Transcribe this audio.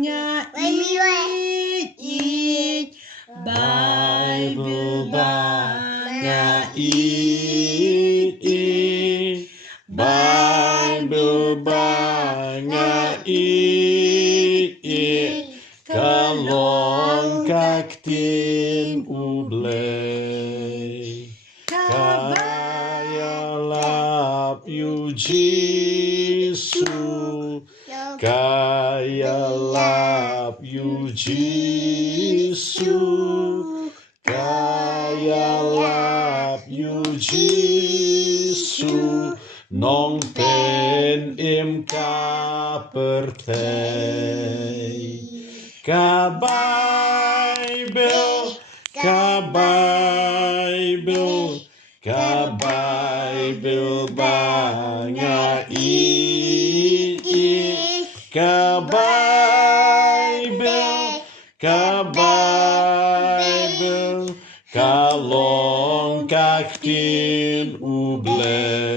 nga i Bible ba nga i Bible ba nga i kalong kaktin ublay kaya lap you Jesu kaya lap you Jesu kaya lap you Jesu nong pen im ka pertei ka Bible ka Bible ka Bible ba nga i ka Bible kalong kaktin ublay